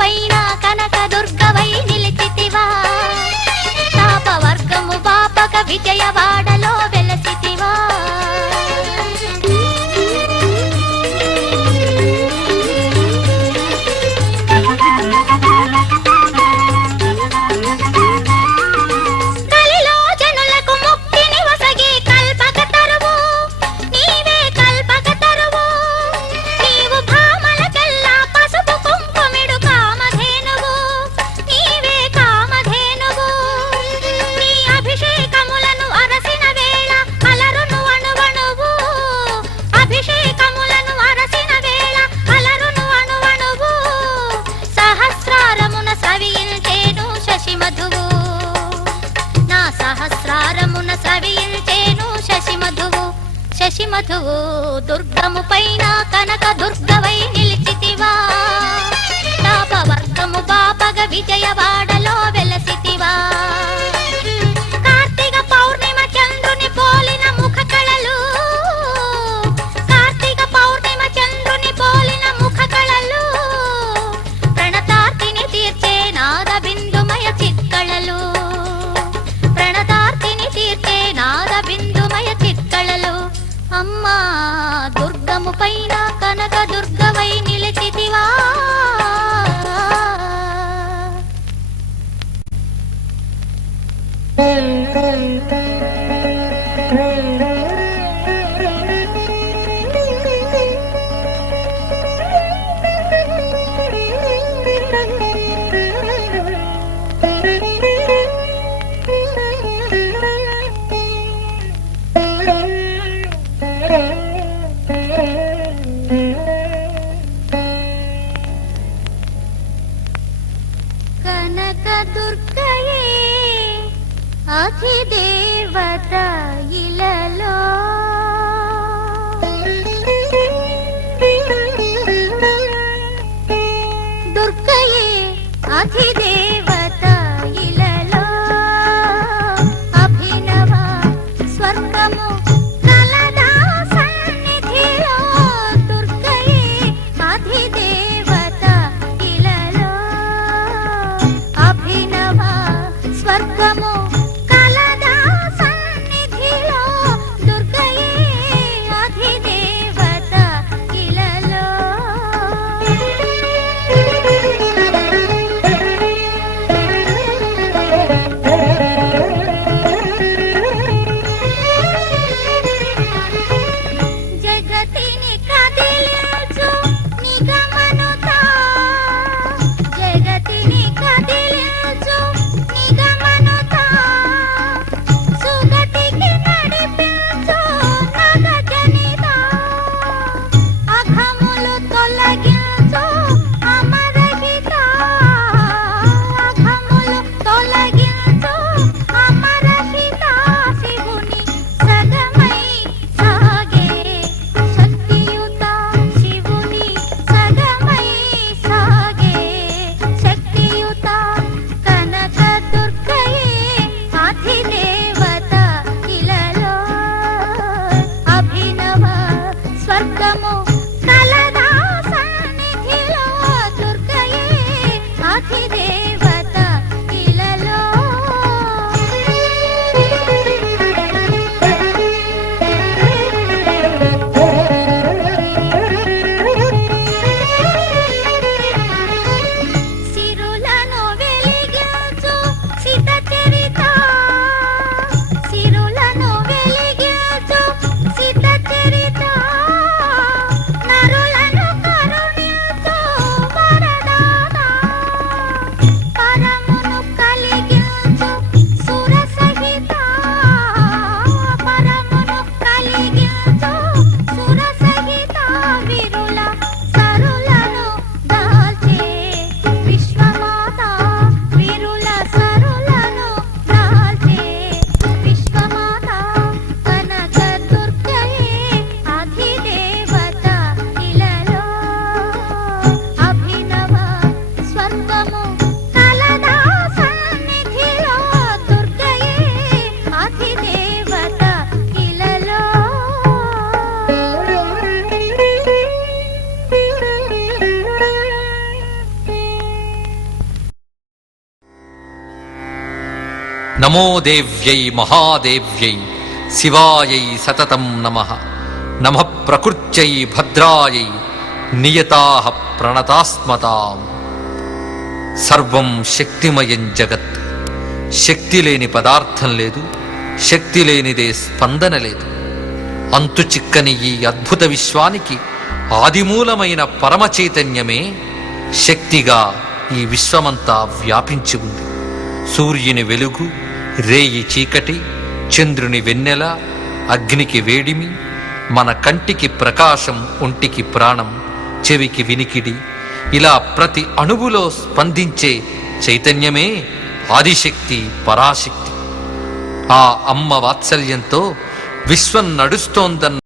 పైన కనక దుర్గవై నిలిచితివా, తాపవర్గము బాపక విజయవాడలో వెలసితివా. శశి మధువు దుర్గము పైన కనక దుర్గవై నిలిచితివా, తాపవర్గము బాపగ విజయవాడలో వెలసితివా. కార్తీక పౌర్ణిమ చంద్రుని పోలిన ముఖ కళలు, కార్తీక పౌర్ణిమ చంద్రుని పోలిన ముఖ కళలు, ప్రణతార్తిని తీర్చే నాద బిందుమయ చిత్కళలు, ప్రణతార్తిని తీర్చే నాద బిందుమయ చిత్కళలు. అమ్మా దుర్గము పైన కనక దుర్గవై నిలిచితివా. నమో దేవ్యై మహాదేవ్యై శివాయై సతతం నమః. నమః ప్రకృత్యై భద్రాయై నియతాః ప్రణతాస్మతాం. సర్వం శక్తిమయం జగత్. శక్తి లేని పదార్థం లేదు, శక్తి లేనిదే స్పందన లేదు. అంతు చిక్కని ఈ అద్భుత విశ్వానికి ఆదిమూలమైన పరమ చైతన్యమే శక్తిగా ఈ విశ్వమంతా వ్యాపించి ఉంది. సూర్యుని వెలుగు, రేయి చీకటి, చంద్రుని వెన్నెల, అగ్నికి వేడిమి, మన కంటికి ప్రకాశం, ఒంటికి ప్రాణం, చెవికి వినికిడి, ఇలా ప్రతి అణువులో స్పందించే చైతన్యమే ఆదిశక్తి, పరాశక్తి. ఆ అమ్మ వాత్సల్యంతో విశ్వం నడుస్తోందన్న